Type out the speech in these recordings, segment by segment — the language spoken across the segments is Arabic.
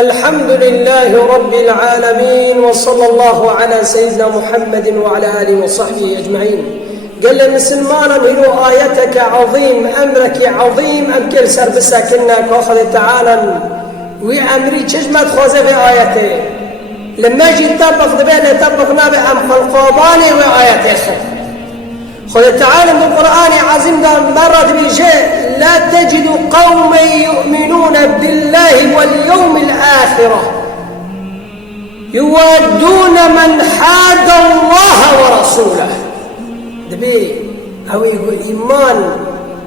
الحمد لله رب العالمين، وصلى الله على سيدنا محمد وعلى آله وصحبه أجمعين. قال مسلمان هلو آيتك عظيم، أمرك عظيم، أمكر سر بساكنك وأخذ تعالى وأمري تجمد خوزة بآياته لما جي تطبق دبيل يطبقنا بأم خلقاباني وآياته خذ تعالى من القرآن عظيم مرة بشيء: لا تجد قوما يؤمنون بالله واليوم الآخرة يودون من حاد الله ورسوله. دبي أو يقول إيمان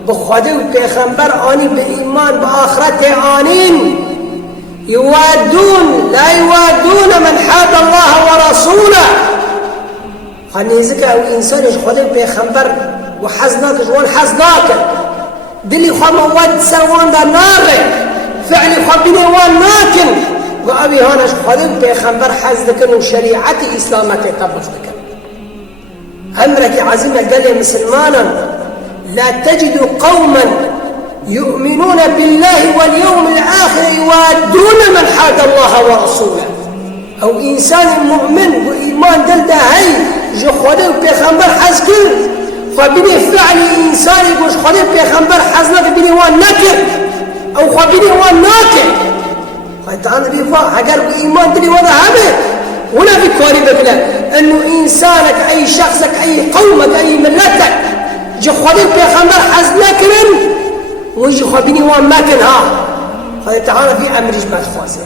بخدو بيخنبر آني بإيمان بآخرته آنين يودون لا يودون من حاد الله ورسوله. خاني زكا أو إنسان يخدو بيخنبر وحزناك جوان حزناك دلي خوا مواد سروان دا نار فعلي خوا بني وان ناكن وأبي هانش خدو بيخنبر حزنك وشريعتي إسلامك يطبق لك. أمرك عزيمة قال يا مسلمانا: لا تجد قوما يؤمنون بالله واليوم الآخر يوادون من حاد الله ورسوله. أو إنسان مؤمن وإيمان دلده هاي جو خدو بيخنبر حزكر فبني فعلي إنسان يقول خدو بيخنبر حزنك بني وان نكر أو خبني وان ناكر فتعالى بيفاق هقال إيمان دلي وضع هذا ولا في كوارب بلا أنه إنسانك أي شخصك أي قومك أي ملتك جو خدو بيخنبر حزنك ويجي خبني وان ماكن ها. فتعالى في أمر جمال خواسي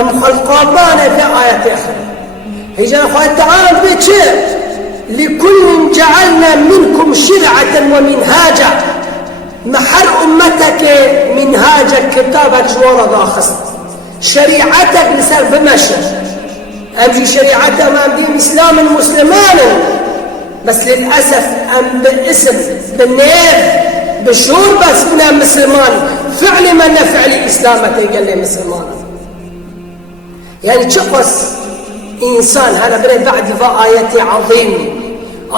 أم خلقابانا في آيات أخرى هيجانا خوات تعالى بيت لكل جعلنا منكم شرعة ومنهاجا محر أمتك منهاجك كتابك جوانا داخل شريعتك مثال بمشي أمجي شريعتك أمام دين إسلام المسلمان بس للأسف أم باسم بالنير بالشهور بس من مسلمان فعلي من فعلي إسلامك قال لي مسلمان يعني تشقص إنسان هذا بني بعد آياتي عظيم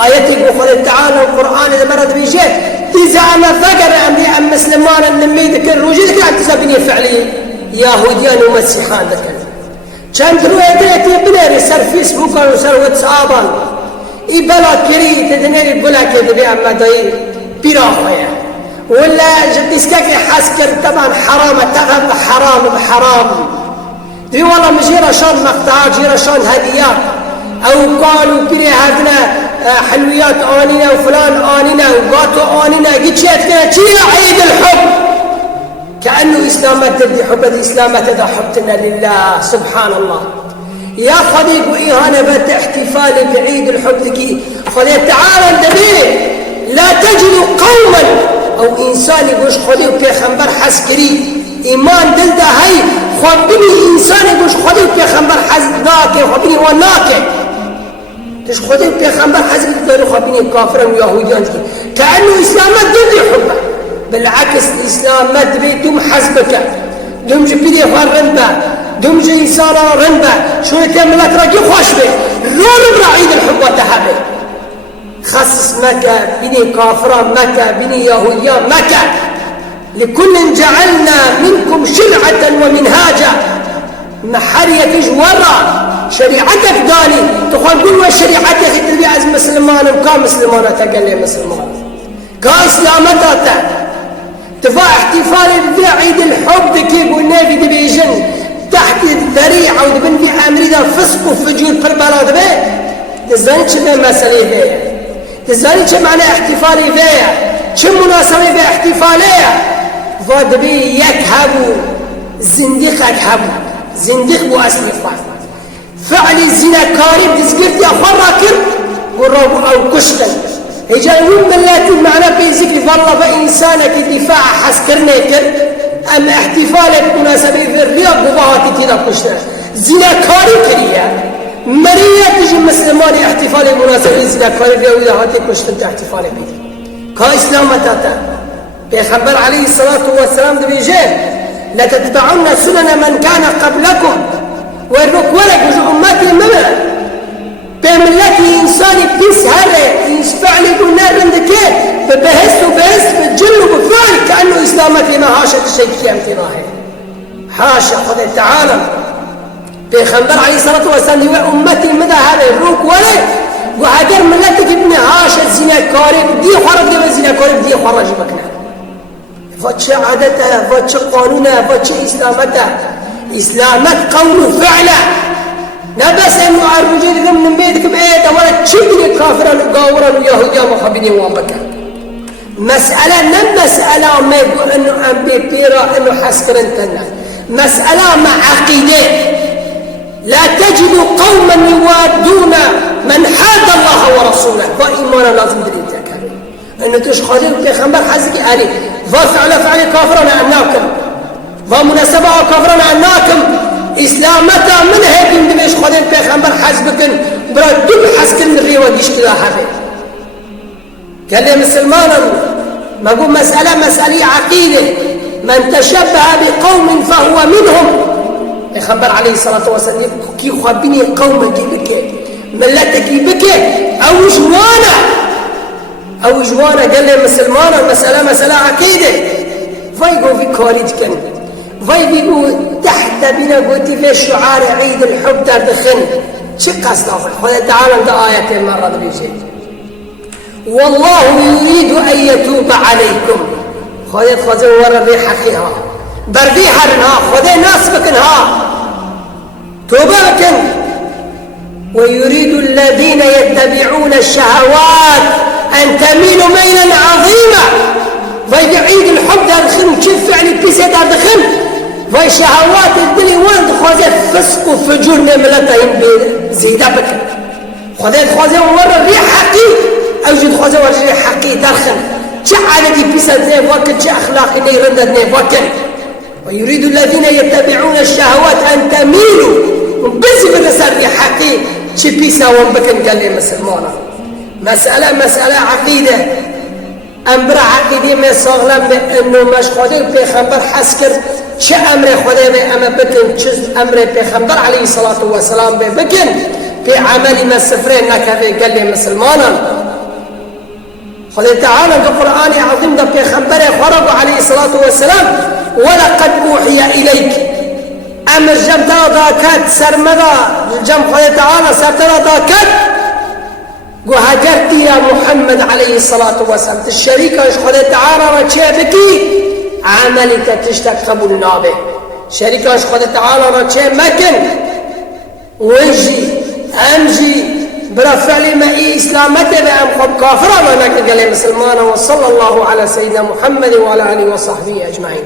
آياتي بقول تعالى القرآن إذا مرد بيجيت إذا أنا فقر أم مسلمان النميدك الرجل كانت تسبني فعلي يهوديان ومسيحان ذكر كانت رؤيتي بني سر فيسبوك وسر واتسابا إبلا كري تدنيري بلا كده بأما داي براخية ولا جديسكاكي حسكر طبعا حرام تغب حرام بحرام دي والله مجيرة شان مقطعات جيرة شان هديات أو قالوا بري هدنا حلويات آننا وفلان آننا وقاتوا آننا قد شايفنا كيا عيد الحب كأنه إسلامات تدي حب الإسلامات تدي حبتنا لله سبحان الله. يا خليق وإيهانا بات احتفالي بعيد الحب لكي خليق تعالى النبي لا تجد قوما أو إنسان يقولش خليق بيخنبر حسكري إيمان دلده هاي خبني إنسان يقولش خليق بيخنبر حزناك خبني وناك تش خدي بيخنبر حزب تدري خبيني كافرا ويهوديان كأنه إسلامات دم يحبه بالعكس الإسلام ما تبي دم حزبك دم جبري فان رنبه دم جي سارة رنبه شو يتملك رجل خوش به رول بعيد الحب وتحبه خصص مكة بني كافرا مكة بني يهوديان مكة لكل جعلنا منكم شرعة ومنهاجا محرية جورا شريعتك داني تقول قلوا شريعتك تبي عز مسلمان وكا مسلمان تقل لي مسلمان كا إسلامتك تفا احتفال بعيد الحب كي قلنا في دبيجن تحت الذريعة ودبن في أمريكا فسق وفجور بالبلاد به تزاني شو مسألة فيها تزاني شو معنى احتفالي فيها شو مناسبة في احتفالية فدبي يكهبوا زنديق يكهبوا زنديق وأسلي فعل الزنا كارب تزقرت يا خراكر والرب أو كشتن هجاوين بلاتي معنا في ذكر فالله فإنسانك دفاع حسكرنيكر أم احتفالك مناسبة في الرياض بضاعتي كده كشتن زنا كارب كريا مريا تجي مسلمان احتفال مناسبة زنا كارب يا وإذا هاتي كشتن احتفالك بيه كإسلامتاتا بيخبر عليه الصلاة والسلام ده بيجيب لتتبعون سنن من كان قبلكم ويروك ولك وجه أمتي مملا بملتي إنساني بيسهر يشفع لي قلنا رندكي ببهس وبهس بتجل وبفعل كأنه إسلامتي نهاشة الشيء كيامتي ناهي حاشا خذ تعالى پیغمبر علیه الصلاة والسلام دیوه امتی مده هره روک ولی گو اگر ملتك ابن هاشا زینکاری دی خورد دیوه زینکاری دی خورجی بکنه و چه عادته و چه قانونه و چه اسلامته اسلامت قول و فعله نه بس انو عربجی دیگه من بیدکم ایده ولا چی دیگه کافران و گاوران و یهودیان مخابینی وان بکن مسألة نم مسألة ما يقول انه ام بيبيرا انه حسكرن تنه مسألة مع عقيدة لا تجد قوما يوادون من حاد الله ورسوله وإيمانا لازم درين تكالي انه تشخدين بيخنبر حزكي عليه ففعل فعل كافرنا عناكم ومناسبة كافرنا عناكم إسلامتا من هيك اندمش خدين بيخنبر حزبكن برا دب حسكن الريوة ديش كلا حبيب قال لي مسلمانا ما قول مسألة عقيدة من تشبه بقوم فهو منهم يخبر عليه الصلاة والسلام كي خبيني قوم جيبك ملتك جيبك أو جوانا قال لي مسلمانا مسألة عقيدة فايقوا في كوليج كان فايقوا تحت بنا قلت في الشعار عيد الحب دخن شق أصلاف خذ تعالى انت آية مرة بيجي والله يريد أن يتوب عليكم خذ ورا الريحة فيها بريحة لها خذ ناس بكنها توبة بكن ويريد الذين يتبعون الشهوات أن تميلوا ميلا عظيما فيعيد الحب داخل كيف فعلي بيسة داخل في شهوات الدنيا وين خذ فسق وفجور نملتهم بزيادة بكن خذ ورا الريحة أوجد خوزة ورجل حقي داخل شا عددي بيسا نيفاكن شا أخلاقي نيرندد نيفاكن ويريد الذين يتبعون الشهوات أن تميلوا بزي بالرسال حقي شا بيسا وانبكن قال لي مسلمانا مسألة عقيدة أمبر عقيدة ما صغلم بأنه مش خودي بيخبر حسكر شا أمر خودي أما بكن شا أمر بيخبر عليه الصلاة والسلام بكن بعمل ما السفرين نكذي قال لي مسلمانا خذ تعالى القرآن العظيم ده بيخبر خرج عليه الصلاة والسلام ولقد أوحي إليك أما الجم ذاكات سرمدا الجم خذ تعالى سرتنا ذاكات وهجرت يا محمد عليه الصلاة والسلام الشريكة خذ تعالى رجع بكي عملك تشتك قبول نابه شريكة خذ تعالى رجع مكن ويجي أمجي برا فعلي ما إسلامته بأم خب كافرة ونكد قال مسلمان وصلى الله على سيدنا محمد وعلى آله وصحبه أجمعين